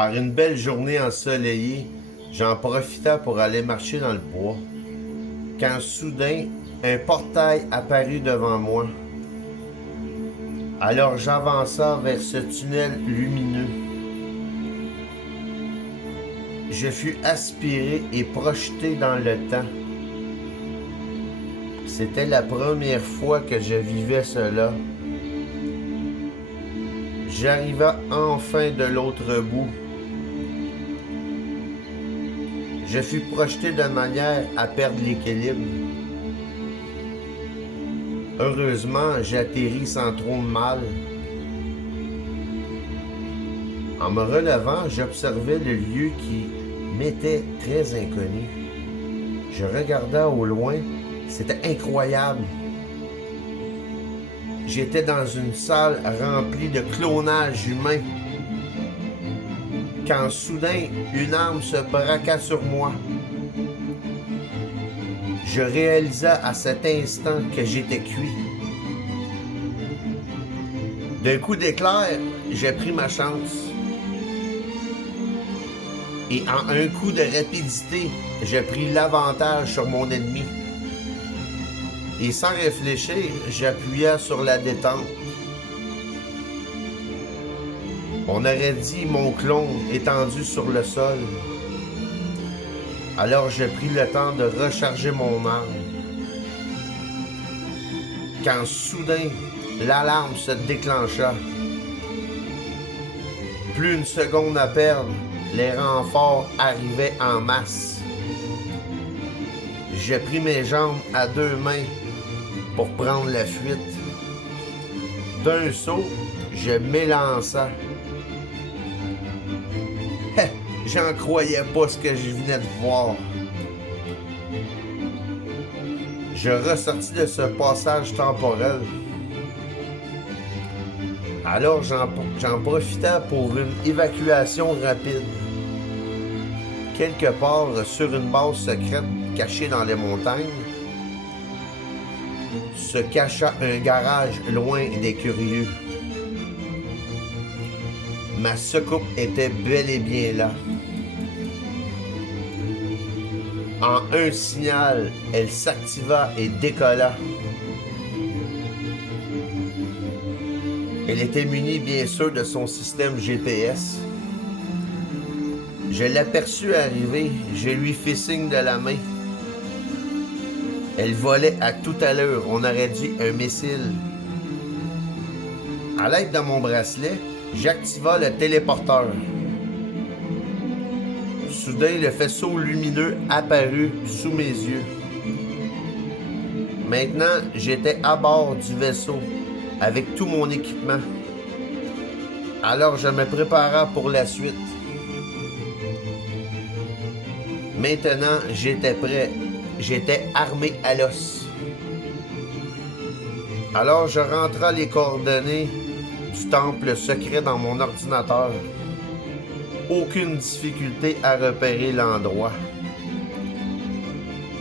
Par une belle journée ensoleillée, j'en profitais pour aller marcher dans le bois, quand soudain, un portail apparut devant moi. Alors j'avança vers ce tunnel lumineux. Je fus aspiré et projeté dans le temps. C'était la première fois que je vivais cela. J'arrivai enfin de l'autre bout. Je fus projeté de manière à perdre l'équilibre. Heureusement, j'atterris sans trop mal. En me relevant, j'observais le lieu qui m'était très inconnu. Je regardais au loin, c'était incroyable. J'étais dans une salle remplie de clonage humain. Quand soudain, une arme se braqua sur moi. Je réalisa à cet instant que j'étais cuit. D'un coup d'éclair, j'ai pris ma chance. Et en un coup de rapidité, j'ai pris l'avantage sur mon ennemi. Et sans réfléchir, j'appuyai sur la détente. On aurait dit mon clone étendu sur le sol. Alors j'ai pris le temps de recharger mon arme. Quand soudain, l'alarme se déclencha. Plus une seconde à perdre, les renforts arrivaient en masse. J'ai pris mes jambes à deux mains pour prendre la fuite. D'un saut, je m'élança. J'en croyais pas ce que je venais de voir. Je ressortis de ce passage temporel. Alors j'en profitais pour une évacuation rapide. Quelque part sur une base secrète cachée dans les montagnes, se cacha un garage loin des curieux. Ma secoupe était bel et bien là. En un signal, elle s'activa et décolla. Elle était munie bien sûr de son système GPS. Je l'aperçus arriver, je lui fis signe de la main. Elle volait à toute allure, on aurait dit un missile. À l'aide de mon bracelet, j'activa le téléporteur. Soudain, le faisceau lumineux apparut sous mes yeux. Maintenant, j'étais à bord du vaisseau, avec tout mon équipement. Alors, je me préparais pour la suite. Maintenant, j'étais prêt. J'étais armé à l'os. Alors, je rentrai les coordonnées du temple secret dans mon ordinateur. Aucune difficulté à repérer l'endroit.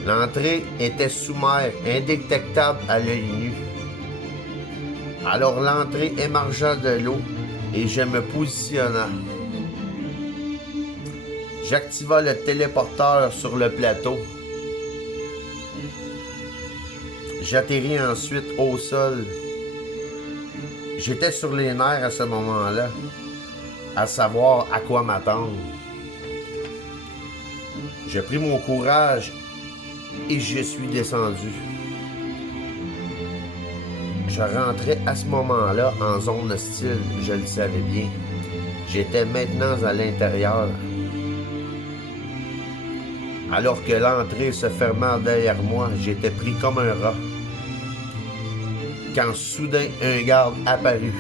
L'entrée était sous mer, indétectable à l'œil nu. Alors l'entrée émergea de l'eau et je me positionna. J'activa le téléporteur sur le plateau. J'atterris ensuite au sol. J'étais sur les nerfs à ce moment-là, à savoir à quoi m'attendre. J'ai pris mon courage et je suis descendu. Je rentrais à ce moment-là en zone hostile, je le savais bien. J'étais maintenant à l'intérieur. Alors que l'entrée se fermait derrière moi, j'étais pris comme un rat. Quand soudain un garde apparut.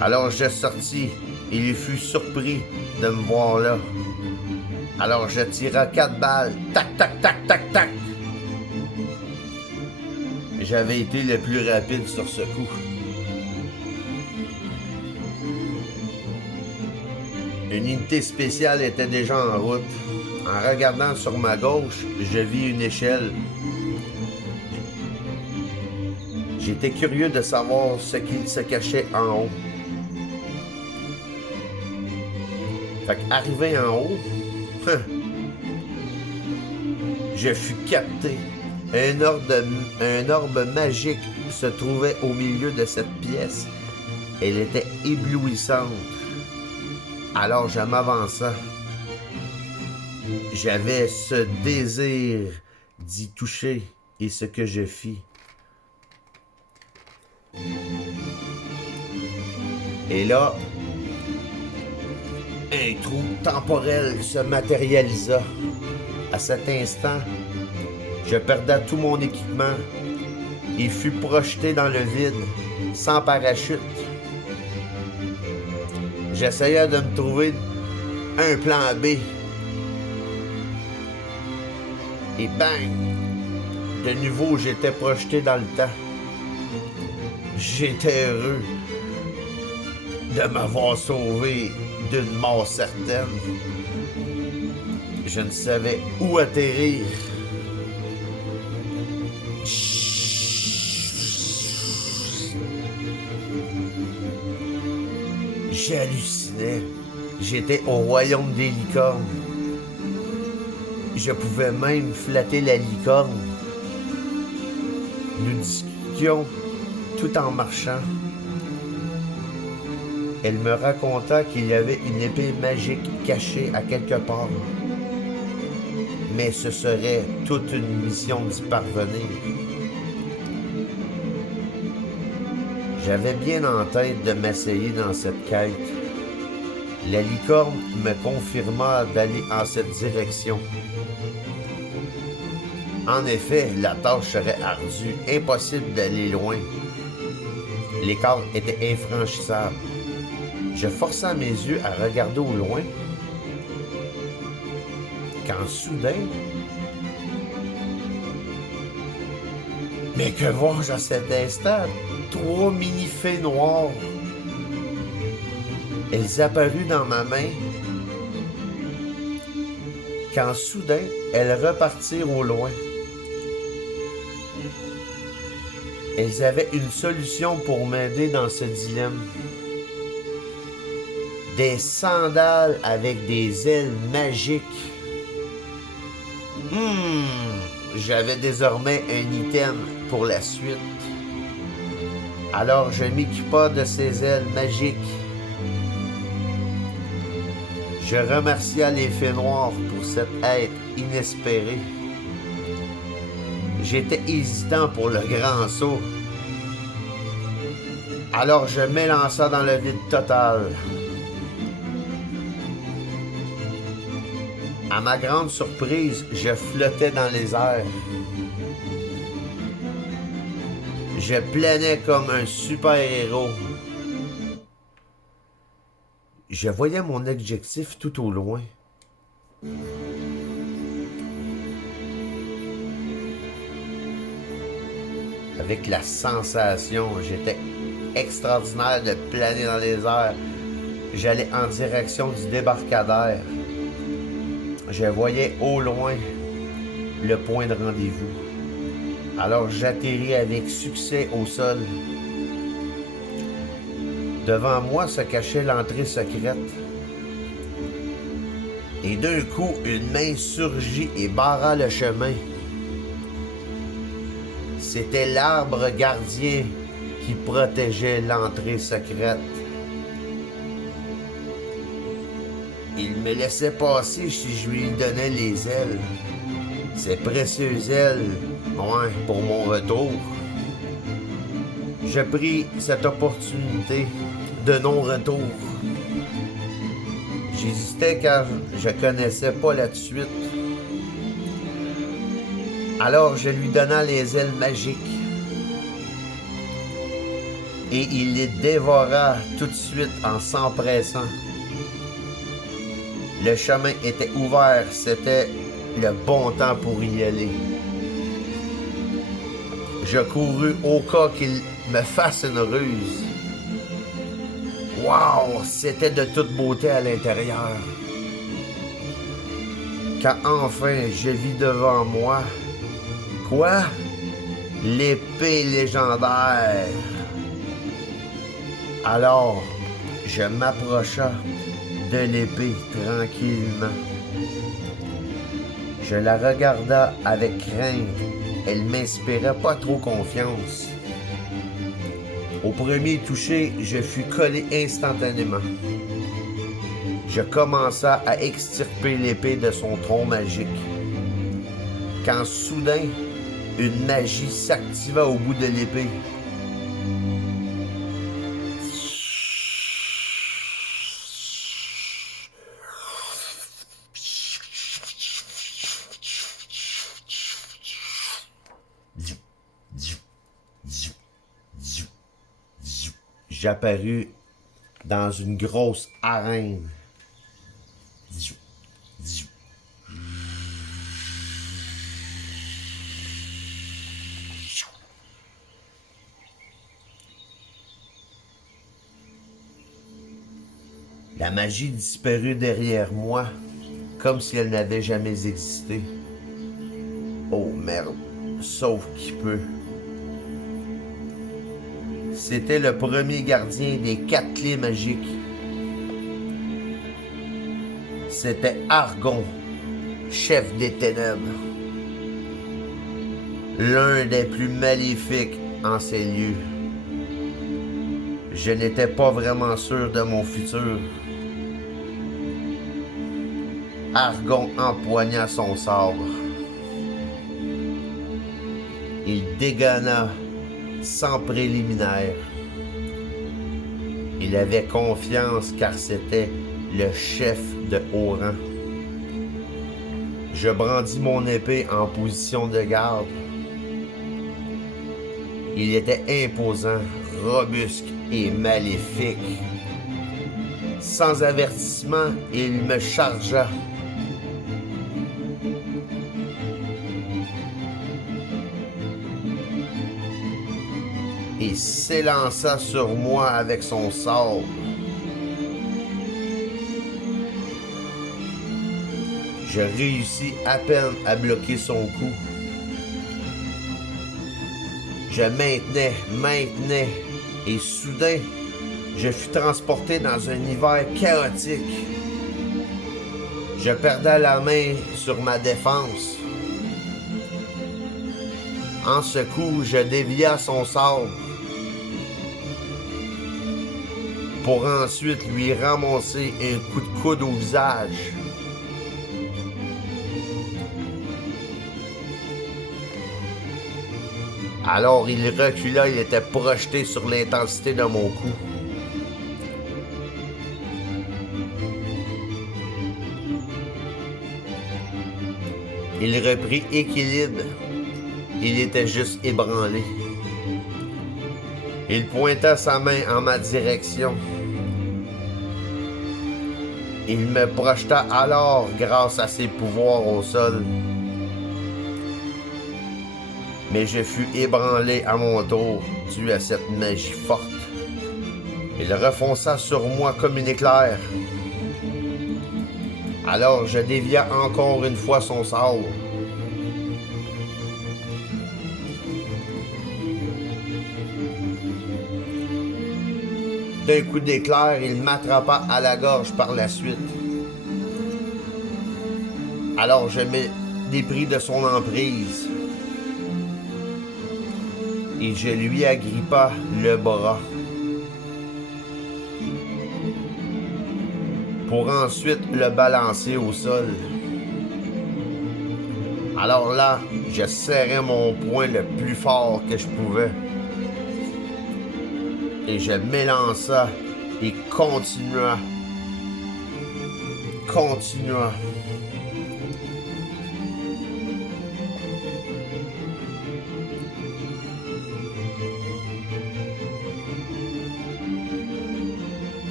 Alors je sortis et il fut surpris de me voir là. Alors je tira 4 balles. Tac, tac, tac, tac, tac. J'avais été le plus rapide sur ce coup. Une unité spéciale était déjà en route. En regardant sur ma gauche, je vis une échelle. J'étais curieux de savoir ce qu'il se cachait en haut. Fait qu'arrivé en haut, je fus capté. Un orbe magique se trouvait au milieu de cette pièce. Elle était éblouissante. Alors je m'avança. J'avais ce désir d'y toucher et ce que je fis. Et là, un trou temporel se matérialisa. À cet instant, je perdais tout mon équipement et fus projeté dans le vide, sans parachute. J'essayais de me trouver un plan B. Et bang! De nouveau, j'étais projeté dans le temps. J'étais heureux de m'avoir sauvé d'une mort certaine. Je ne savais où atterrir. J'hallucinais. J'étais au royaume des licornes. Je pouvais même flatter la licorne. Nous discutions tout en marchant. Elle me raconta qu'il y avait une épée magique cachée à quelque part. Mais ce serait toute une mission d'y parvenir. J'avais bien en tête de m'essayer dans cette quête. La licorne me confirma d'aller en cette direction. En effet, la tâche serait ardue, impossible d'aller loin. L'écart était infranchissable. Je forçai mes yeux à regarder au loin, quand soudain... Mais que vois-je à cet instant? 3 mini-fées noires. Elles apparurent dans ma main, quand soudain, elles repartirent au loin. Elles avaient une solution pour m'aider dans ce dilemme. Des sandales avec des ailes magiques. J'avais désormais un item pour la suite. Alors je m'équipa de ces ailes magiques. Je remercia les fées noires pour cette aide inespérée. J'étais hésitant pour le grand saut. Alors je m'élança dans le vide total. À ma grande surprise, je flottais dans les airs. Je planais comme un super-héros. Je voyais mon objectif tout au loin. Avec la sensation, j'étais extraordinaire de planer dans les airs. J'allais en direction du débarcadère. Je voyais au loin le point de rendez-vous. Alors j'atterris avec succès au sol. Devant moi se cachait l'entrée secrète. Et d'un coup, une main surgit et barra le chemin. C'était l'arbre gardien qui protégeait l'entrée secrète. Il me laissait passer si je lui donnais les ailes. Ces précieuses ailes, pour mon retour. Je pris cette opportunité de non-retour. J'hésitais car je connaissais pas la suite. Alors je lui donna les ailes magiques. Et il les dévora tout de suite en s'empressant. Le chemin était ouvert, c'était le bon temps pour y aller. Je courus au cas qu'il me fasse une ruse. Wow, c'était de toute beauté à l'intérieur. Quand enfin je vis devant moi, quoi? L'épée légendaire. Alors, je m'approcha de l'épée tranquillement. Je la regarda avec crainte. Elle m'inspirait pas trop confiance. Au premier toucher, je fus collé instantanément. Je commença à extirper l'épée de son tronc magique. Quand soudain, une magie s'activa au bout de l'épée. J'apparus dans une grosse arène. La magie disparut derrière moi, comme si elle n'avait jamais existé. Oh merde, sauf qui peut. C'était le premier gardien des 4 clés magiques. C'était Argon, chef des ténèbres. L'un des plus maléfiques en ces lieux. Je n'étais pas vraiment sûr de mon futur. Argon empoigna son sabre. Il dégana sans préliminaire. Il avait confiance car c'était le chef de haut rang. Je brandis mon épée en position de garde. Il était imposant, robuste et maléfique. Sans avertissement, il me chargea. Et s'élança sur moi avec son sabre. Je réussis à peine à bloquer son coup. Je maintenais, et soudain, je fus transporté dans un hiver chaotique. Je perdais la main sur ma défense. En ce coup, je dévia son sabre pour ensuite lui ramasser un coup de coude au visage. Alors il recula, il était projeté sur l'intensité de mon coup. Il reprit équilibre. Il était juste ébranlé. Il pointa sa main en ma direction. Il me projeta alors grâce à ses pouvoirs au sol. Mais je fus ébranlé à mon tour dû à cette magie forte. Il refonça sur moi comme un éclair. Alors je dévia encore une fois son sabre. D'un coup d'éclair, il m'attrapa à la gorge par la suite. Alors je me dépris de son emprise. Et je lui agrippa le bras. Pour ensuite le balancer au sol. Alors là, je serrai mon poing le plus fort que je pouvais. Et je m'élança et continua.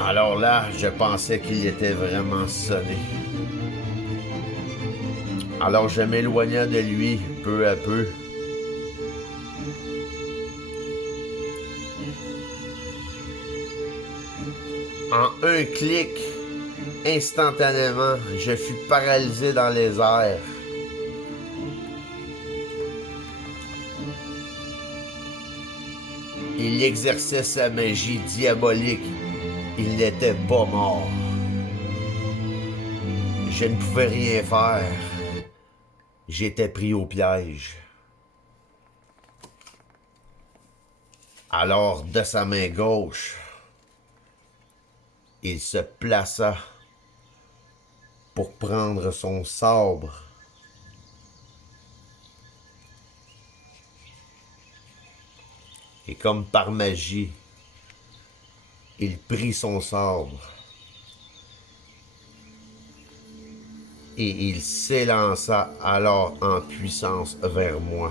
Alors là, je pensais qu'il était vraiment sonné. Alors je m'éloignai de lui peu à peu. En un clic, instantanément, je fus paralysé dans les airs. Il exerçait sa magie diabolique. Il n'était pas mort. Je ne pouvais rien faire. J'étais pris au piège. Alors, de sa main gauche, il se plaça pour prendre son sabre. Et comme par magie, il prit son sabre et il s'élança alors en puissance vers moi.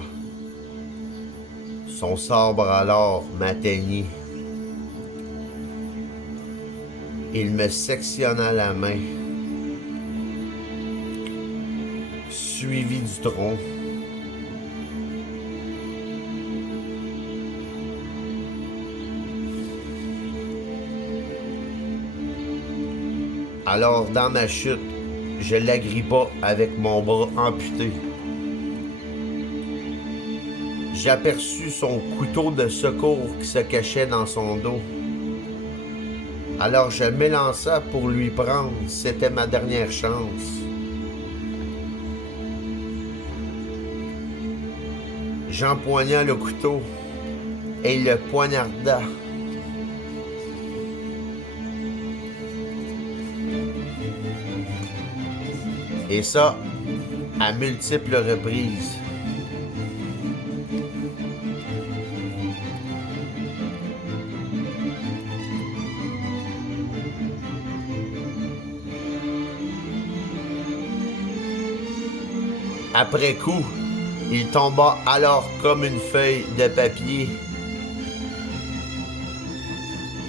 Son sabre alors m'atteignit. Il me sectionna la main, suivi du tronc. Alors, dans ma chute, je l'agrippa avec mon bras amputé. J'aperçus son couteau de secours qui se cachait dans son dos. Alors je m'élança pour lui prendre. C'était ma dernière chance. J'empoigna le couteau et il le poignarda. Et ça, à multiples reprises. Après coup, il tomba alors comme une feuille de papier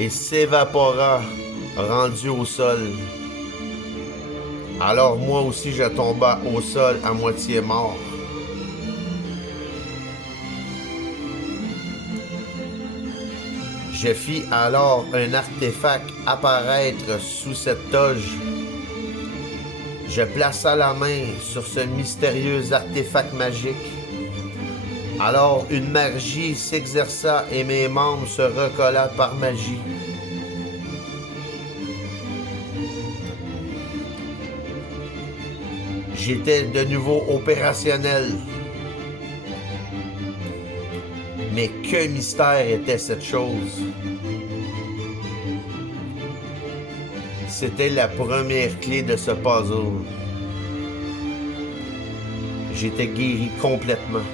et s'évapora, rendu au sol. Alors moi aussi je tomba au sol à moitié mort. Je fis alors un artefact apparaître sous cette toge. Je plaça la main sur ce mystérieux artefact magique. Alors une magie s'exerça et mes membres se recollèrent par magie. J'étais de nouveau opérationnel. Mais que mystère était cette chose? C'était la première clé de ce puzzle. J'étais guéri complètement.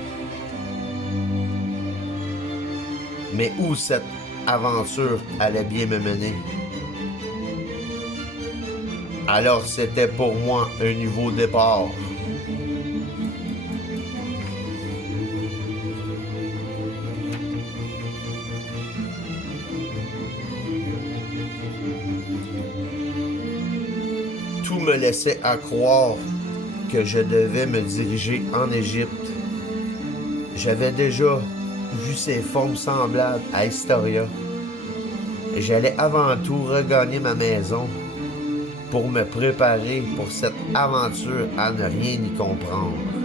Mais où cette aventure allait bien me mener? Alors c'était pour moi un nouveau départ. Tout me laissait à croire que je devais me diriger en Égypte. J'avais déjà vu ces formes semblables à Historia. Et j'allais avant tout regagner ma maison pour me préparer pour cette aventure à ne rien y comprendre.